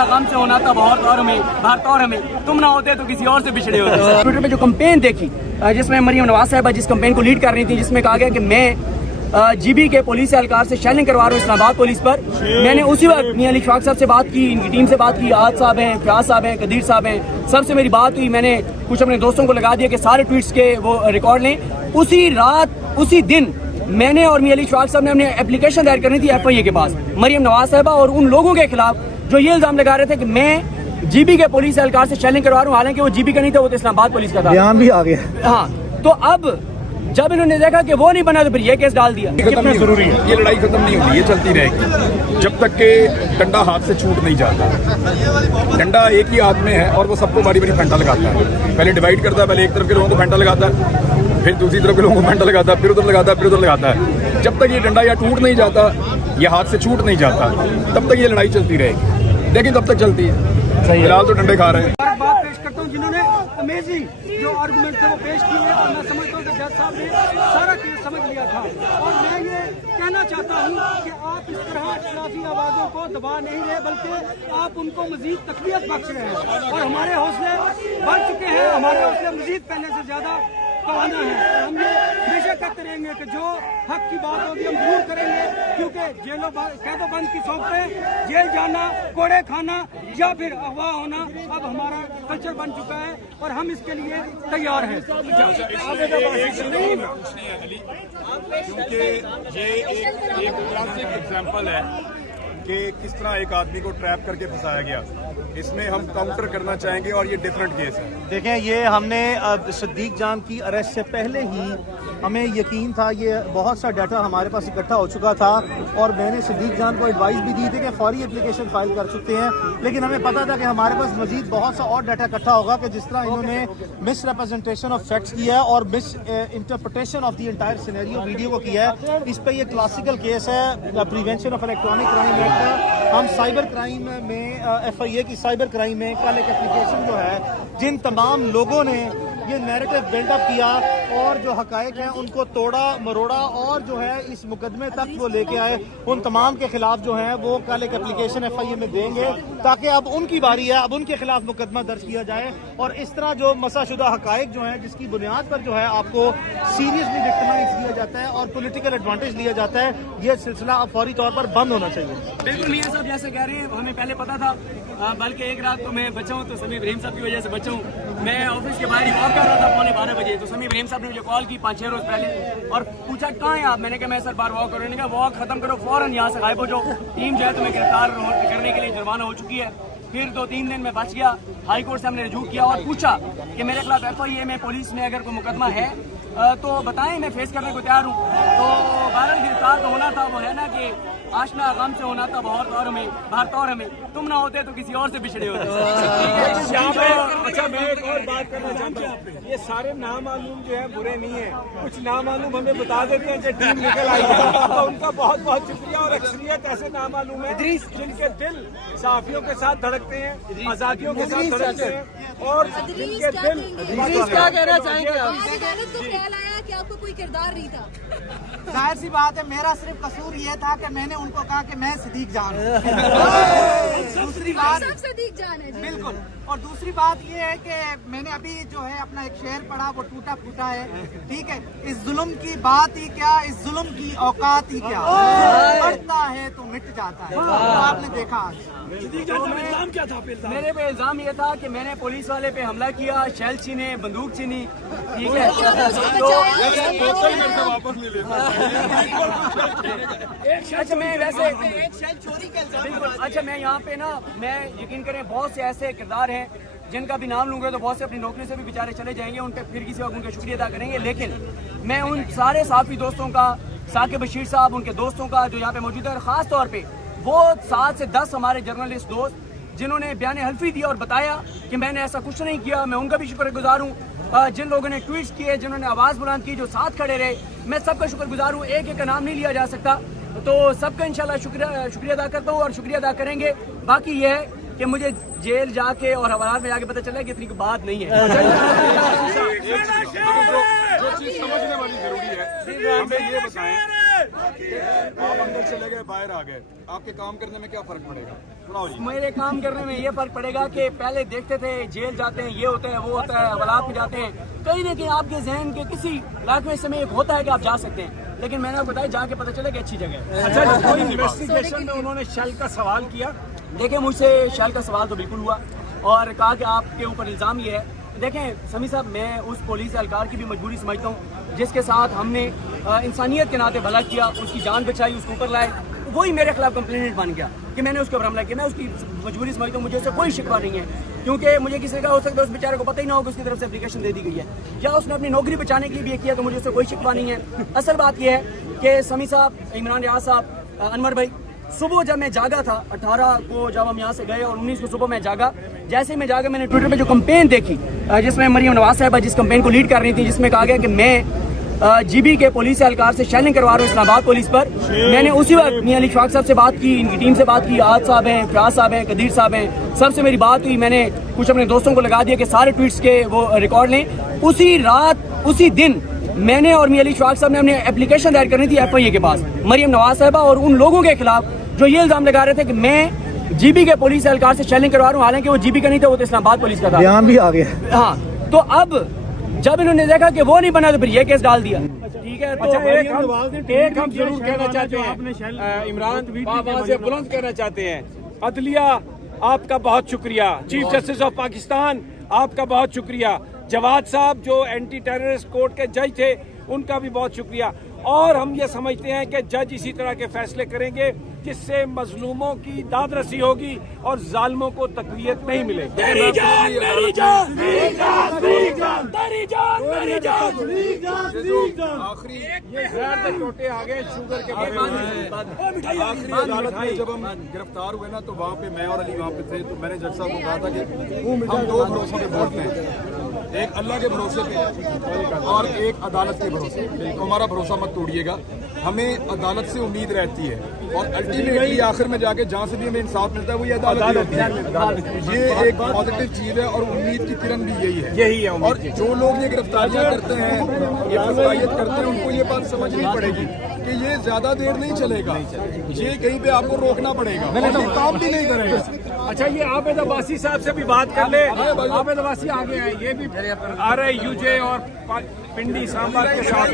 आशना गम से होना था बहुत और हमें तुम ना होते तो किसी और से बिछड़े होते। ट्विटर पे जो कैंपेन देखी जिसमें मरियम नवाज साहिबा जिस कैंपेन को लीड कर रही थी, जिसमें कहा गया कि मैं जीबी के पुलिस एहलकार से शेलिंग करवा रहा हूँ इस्लामाबाद पुलिस पर। मैंने उसी वक्त मियां अली शफाक साहब से बात की, इनकी टीम से बात की, आज साहब हैं, फयाज साहब हैं, कदीर साहब हैं, सबसे मेरी बात हुई। मैंने कुछ अपने दोस्तों को लगा दिया कि सारे ट्वीट्स के वो रिकॉर्ड लें। उसी रात उसी दिन मैंने और मियां अली शफाक साहब ने अपने एप्लीकेशन दायर करनी थी FIA के पास मरियम नवाज साहिबा और उन लोगों के खिलाफ जो ये इल्जाम लगा रहे थे कि मैं जीबी के पुलिस एहलकार से शेलिंग करवा रहा हूँ, हालांकि वो जीबी का नहीं था, वो तो इस्लामाबाद पुलिस का था। बयान भी आ गया। हाँ, तो अब जब इन्होंने देखा कि वो नहीं बना तो फिर ये केस डाल दिया। कितना जरूरी है, ये लड़ाई खत्म नहीं होगी, ये चलती रहेगी जब तक के डंडा हाथ से छूट नहीं जाता। डंडा एक ही हाथ में है और वो सबको बारी बारी फंटा लगाता है। पहले डिवाइड करता है, पहले एक तरफ के लोगों को फंटा लगाता है, फिर दूसरी तरफ के लोगों को फंटा लगाता है, फिर उधर लगाता है, फिर उधर लगाता है। जब तक ये डंडा या टूट नहीं जाता, ये हाथ से छूट नहीं जाता, तब तक ये लड़ाई चलती रहेगी। लेकिन तब तक चलती है। फिलहाल तो डंडे खा रहे हैं। बात पेश करता हूँ जिन्होंने अमेजिंग जो आर्गुमेंट थे वो पेश किए और मैं समझता हूँ कि जज साहब ने सारा केस समझ लिया था। और मैं ये कहना चाहता हूँ कि आप इस तरह इख्तिलाफी आवाज़ों को दबा नहीं रहे, बल्कि आप उनको मजीद तकवीत बख्श रहे हैं और हमारे हौसले बढ़ चुके हैं। हमारे हौसले मजीद पहले से ज़्यादा तवाना है और हम ये हमेशा कहते रहेंगे कि जो हक की बात होगी हम जरूर करेंगे, क्योंकि जेलों कैदों बंद की सौंपते, जेल जाना, कोड़े खाना या फिर अगवा होना अब हमारा कल्चर बन चुका है और हम इसके लिए तैयार हैं। क्योंकि ये एक क्लासिक एग्जाम्पल है कि किस तरह एक आदमी को ट्रैप करके फंसाया गया। इसमें हम काउंटर करना चाहेंगे और ये डिफरेंट केस है। देखें, ये हमने सिद्दीक जान की अरेस्ट से पहले ही हमें यकीन था, ये बहुत सा डाटा हमारे पास इकट्ठा हो चुका था और मैंने सिद्दीक जान को एडवाइस भी दी थी कि फौरी एप्लीकेशन फाइल कर चुके हैं। लेकिन हमें पता था कि हमारे पास मजीद बहुत सा और डाटा इकट्ठा होगा कि जिस तरह इन्होंने मिस रिप्रेजेंटेशन ऑफ फैक्ट्स किया है और miss interpretation of the entire scenario video को किया है। इस पर यह क्लासिकल केस है, prevention of electronic crime act. हम साइबर क्राइम में FIA की साइबर क्राइम में कल एक एप्लीकेशन जो है, जिन तमाम लोगों ने ये नैरेटिव बिल्डअप किया और जो हकायक हैं उनको तोड़ा मरोड़ा और जो है इस मुकदमे तक वो लेके आए, उन तमाम के खिलाफ जो है वो कल एक एप्लीकेशन FIA में देंगे ताकि अब उनकी बारी है, अब उनके खिलाफ मुकदमा दर्ज किया जाए और इस तरह जो मसाशुदा हकायक जो है जिसकी बुनियाद पर जो है आपको सीरियसली विक्टिमाइज किया जाता है और पॉलिटिकल एडवांटेज लिया जाता है, ये सिलसिला अब फौरी तौर पर बंद होना चाहिए। बिल्कुल मियां साहब जैसे कह रहे हैं, हमें पहले पता था, बल्कि एक रात तो मैं बचा हूँ तो समी इब्राहिम साहब की वजह से बचा हूँ। मैं ऑफिस के बाहर ही वॉक कर रहा था 12:15 बजे, तो समी इब्राहिम साहब ने मुझे कॉल की 5-6 रोज पहले और पूछा कहाँ हैं आप। मैंने कहा मैं सर बार वॉक कर रहा हूँ। वॉक खत्म करो, फौरन यहाँ से गायब हो जाओ, टीम जो है तुम्हें गिरफ्तार करने के लिए जुर्माना हो चुकी है। फिर 2-3 दिन में बच गया, हाई कोर्ट से हमने रजू किया और पूछा कि मेरे खिलाफ FIA में पुलिस में अगर कोई मुकदमा है तो बताएं, मैं फेस करने को तैयार हूँ। तो बहरहाल गिरफ्तार तो होना था, वो है ना कि आशना गम से होना था बहुत और हमें तुम ना होते तो किसी और से बिछड़े होते। अच्छा, मैं एक और बात करना चाहता हूँ, ये सारे नामालूम जो है बुरे नहीं है, कुछ नामालूम हमें बता देते हैं जो टीम निकल आई है, तो उनका बहुत बहुत शुक्रिया। और अक्सरियत ऐसे नामालूम है जिनके दिल साफियों के साथ धड़कते हैं, आजादियों के साथ धड़कते हैं और जिनके दिल। क्या कहना चाहेंगे आप? कि आपको कोई किरदार नहीं था। जाहिर सी बात है, मेरा सिर्फ कसूर ये था कि मैंने उनको कहा कि मैं सिद्दीक जान हूँ। दूसरी बात सिद्दीक जान है बिल्कुल, और दूसरी बात ये है कि मैंने अभी जो है अपना एक शेर पढ़ा, वो टूटा फूटा है, ठीक है। इस जुल्म की बात ही क्या, इस जुल्म की औकात ही क्या, बढ़ता है तो मिट जाता है। तो आपने देखा क्या था? मेरे पे इल्जाम ये था कि मैंने पुलिस वाले पे हमला किया, शेल छीने, बंदूक छीनी, ठीक है। अच्छा, मैं वैसे बिल्कुल, अच्छा मैं यहाँ पे ना, मैं यकीन करें बहुत से ऐसे किरदार हैं जिनका भी नाम लूंगा तो बहुत से अपनी नौकरी से भी बेचारे चले जाएंगे, उन पर फिर किसी वक्त उनका शुक्रिया अदा करेंगे। लेकिन मैं उन सारे साफी दोस्तों का, साकिब बशीर साहब, उनके दोस्तों का जो यहाँ पे मौजूद है, और खास तौर पे वो 7 से 10 हमारे जर्नलिस्ट दोस्त जिन्होंने बयान हल्फी दिया और बताया कि मैंने ऐसा कुछ नहीं किया, मैं उनका भी शुक्रगुजार हूँ। जिन लोगों ने ट्वीट्स किए, जिन्होंने आवाज़ बुलंद की, जो साथ खड़े रहे, मैं सबका शुक्रगुजार हूँ। एक एक का नाम नहीं लिया जा सकता, तो सबका इंशाल्लाह शुक्रिया अदा करता हूँ और शुक्रिया अदा करेंगे। बाकी ये है कि मुझे जेल जाके और हवालात में जाके पता चला कि इतनी बात नहीं है। जो चीज समझने वाली जरूरी है, हमें ये बताएं आप अंदर चले गए, बाहर आ गए, आपके काम करने में क्या फर्क पड़ेगा? सुनाओ जी। मेरे काम करने में ये फर्क पड़ेगा कि पहले देखते थे जेल जाते हैं, ये होता है, वो होता है, हवालात में जाते हैं, कहीं ना कहीं आपके जहन के किसी इलाके में इस समय एक होता है कि आप जा सकते हैं, लेकिन मैंने आपको बताया जाके पता चला कि अच्छी जगह है। अच्छा, कोई इन्वेस्टिगेशन में उन्होंने शल का सवाल किया? देखिए, मुझसे शल का सवाल तो बिल्कुल हुआ और कहा कि आपके ऊपर इल्ज़ाम ये है। देखें समी साहब, मैं उस पुलिस एहलकार की भी मजबूरी समझता हूँ जिसके साथ हमने इंसानियत के नाते भला किया, उसकी जान बचाई, उसको ऊपर लाए, वही मेरे खिलाफ कंप्लेंट बन गया कि मैंने उसके ऊपर हमला किया। मैं उसकी मजबूरी समझता हूँ, मुझे उससे कोई शिकवा नहीं है, क्योंकि मुझे किसी का हो सकता है उस बेचारे को पता ही ना हो कि उसकी तरफ से एप्लीकेशन दे दी गई है या उसने अपनी नौकरी बचाने के लिए भी किया, तो मुझे उससे कोई शिकवा नहीं है। असल बात यह है कि समी साहब, इमरान रियाज साहब, अनवर भाई, सुबह जब मैं जागा था 18 को जब हम यहाँ से गए और 19 को सुबह मैं जागा, जैसे ही मैं जागा मैंने ट्विटर पे जो कैंपेन देखी जिसमें मरियम नवाज साहिबा जिस कैंपेन को लीड कर रही थी, जिसमें कहा गया कि मैं जीबी के पुलिस एहलकार से शेलिंग करवा रहा हूँ इस्लामाबाद पुलिस पर, मैंने उसी वक्त मियां अली शफाक साहब से बात की, इनकी टीम से बात की, आज साहब हैं, फयाज साहब हैं, कदीर साहब हैं, सबसे मेरी बात हुई। मैंने कुछ अपने दोस्तों को लगा दिया कि सारे ट्वीट्स के वो रिकॉर्ड लें। उसी रात उसी दिन मैंने और मियां अली शफाक साहब ने अपनी एप्लीकेशन दायर करनी थी FIA के पास मरियम नवाज साहिबा और उन लोगों के खिलाफ जो ये इल्जाम लगा रहे थे कि मैं जीबी के पुलिस एहलकार से शेलिंग करवा रहा हूँ, हालांकि वो जीबी का नहीं था, वो तो इस्लामाबाद पुलिस का था। बयान भी आ गया। हाँ, तो अब जब इन्होंने देखा कि वो नहीं बना तो फिर ये केस डाल दिया। ठीक है, तो एक हम जरूर कहना चाहते हैं, इमरान बाबा से बुलंद कहना चाहते हैं, अदलिया आपका बहुत शुक्रिया, चीफ जस्टिस ऑफ पाकिस्तान आपका बहुत शुक्रिया, जवाद साहब जो एंटी टेररिस्ट कोर्ट के जज थे उनका भी बहुत शुक्रिया, और हम ये समझते हैं कि जज इसी तरह के फैसले करेंगे जिससे मजलूमों की दादरसी होगी और जालिमों को तकवीत नहीं मिलेगी। आखिरी ये जहर के टोटे आ गए शुगर के बारे में। आखिरी अदालत में जब हम गिरफ्तार हुए ना, तो वहाँ पे मैं और अली वहाँ पे थे, तो मैंने जज साहब को कहा था कि हम दो भरोसों पे बोलते हैं, एक अल्लाह के भरोसे पे और एक अदालत के भरोसे पे। तो हमारा भरोसा मत तोड़िएगा, हमें अदालत से उम्मीद रहती है और अल्टीमेटली आखिर में जाके जहाँ से भी हमें इंसाफ मिलता है वो ये अदालत होती है। ये एक पॉजिटिव चीज है और उम्मीद की किरण भी यही है। और जो लोग ये गिरफ्तारियां करते हैं, ये फसाइयत करते हैं, उनको ये बात समझनी पड़ेगी कि ये ज्यादा देर नहीं चलेगा, ये कहीं पे आपको रोकना पड़ेगा, ये काम भी नहीं करेगा। अच्छा, ये आबिद अब्बासी साहब से भी बात कर ले। आबिद अब्बासी आगे आए, ये भी RIUJ और पिंडी सांबा के साथ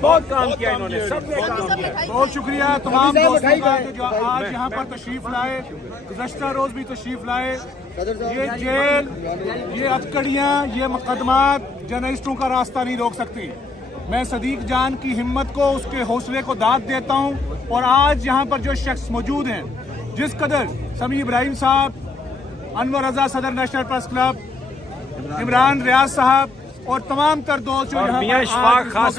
बहुत काम किया इन्होंने, सबने काम किया। बहुत शुक्रिया तमाम दोस्तों का जो आज यहाँ पर तशरीफ लाए, गुज़श्ता रोज भी तशरीफ लाए। ये जेल, ये अटकड़ियाँ, ये मुकदमात जर्नलिस्टों का रास्ता नहीं रोक सकती। मैं सदीक जान की हिम्मत को, उसके हौसले को दाद देता हूँ। और आज यहाँ पर जो शख्स मौजूद हैं, जिस कदर समी इब्राहिम साहब, अनवर रजा सदर national press club, Imran Riaz साहब और तमाम तर दोस्त जो मियां इशफाक खास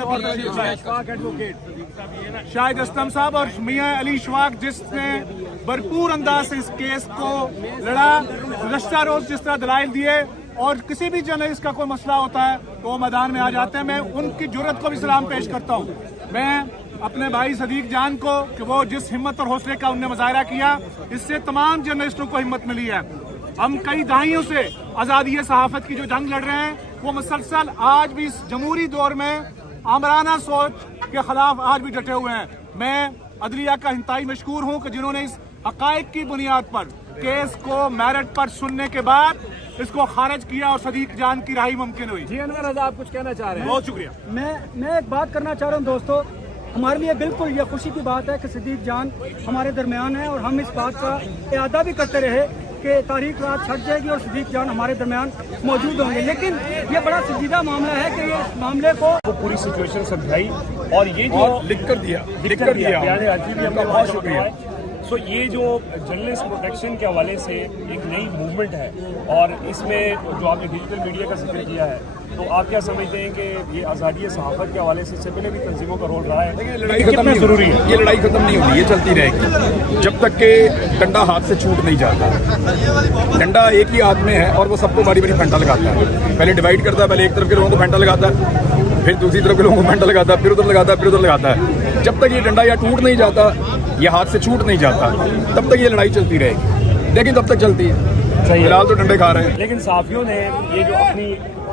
शाहिद असलम साहब और मियां अली शफाक, जिसने भरपूर अंदाज से इस केस को लड़ा, गुज़श्ता रोज जिस तरह दलाइल दिए, और किसी भी जर्नलिस्ट का कोई मसला होता है तो वो मैदान में आ जाते हैं। मैं उनकी जुर्रत को भी सलाम पेश करता हूँ। मैं अपने भाई सदीक जान को कि वो जिस हिम्मत और हौसले का उनने मुजाहरा किया, इससे तमाम जर्नलिस्टों को हिम्मत मिली है। हम कई दहाइयों से आज़ादी सहाफ़त की जो जंग लड़ रहे हैं, वो मुसलसल आज भी इस जमहूरी दौर में आमराना सोच के खिलाफ आज भी डटे हुए हैं। मैं अदलिया का इंतहाई मशकूर हूँ कि जिन्होंने इस हक़ाइक़ की बुनियाद पर केस को मेरिट पर सुनने के बाद इसको खारिज किया और सदीक जान की रहाई मुमकिन हुई। जी अनवर रज़ा, आप कुछ कहना चाह रहे हैं? बहुत शुक्रिया। मैं एक बात करना चाह रहा हूँ दोस्तों, हमारे लिए बिल्कुल ये खुशी की बात है कि सदीक जान हमारे दरमियान है, और हम इस बात का इरादा भी करते रहे कि तारीख रात छट जाएगी और सदीक जान हमारे दरमियान मौजूद होंगे। लेकिन ये बड़ा संजीदा मामला है कि ये इस मामले को पूरी सिचुएशन समझाई और ये जो लिख कर दिया बहुत शुक्रिया। सो ये जो जर्नलिस्ट प्रोटेक्शन के हवाले से एक नई मूवमेंट है, और इसमें जो आपने डिजिटल मीडिया का जिक्र किया है, तो आप क्या समझते हैं कि ये आज़ादी सहाफ़त के हवाले से इससे पहले भी तंजीमों का रोल रहा है? लड़ाई खत्म नहीं जरूरी है, ये लड़ाई खत्म नहीं होगी, ये चलती रहेगी जब तक के डंडा हाथ से छूट नहीं जाता। डंडा एक ही हाथ में है और वो सबको बारी बारी फंटा लगाता है। पहले डिवाइड करता है, पहले एक तरफ के लोगों को फंटा लगाता है, फिर दूसरी तरफ के लोगों को फंटा लगाता है, फिर उधर लगाता है, फिर उधर लगाता है। जब तक ये डंडा या टूट नहीं जाता, ये हाथ से छूट नहीं जाता, तब तक ये लड़ाई चलती रहेगी। लेकिन तब तक चलती है, फिलहाल तो डंडे खा रहे हैं। लेकिन साफियों ने ये जो अपनी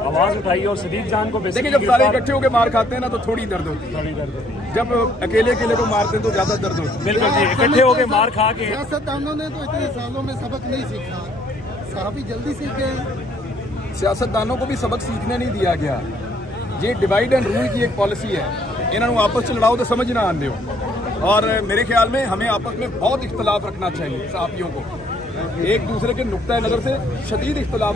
आवाज उठाई और सदीक जान को देखिए जब सारे इकट्ठे होकर मार खाते हैं ना तो थोड़ी दर्द होती है, जब अकेले अकेले को मारते हैं तो ज्यादा दर्द होती है। बिल्कुल जी, इकट्ठे होकर मार खा के सियासतदानों ने तो इतने सालों में सबक नहीं सीखा, सहाफी जल्दी सीख गए। सियासतदानों को भी सबक सीखने नहीं दिया गया। ये डिवाइड एंड रूल की एक पॉलिसी है, इन्होंने आपस में लड़ाओ तो समझ ना आते हो। और मेरे ख्याल में हमें आपस में बहुत इख्तलाफ रखना चाहिए सहाफियों को, एक दूसरे के नुक्ता नज़र से शदीद इख्तलाफ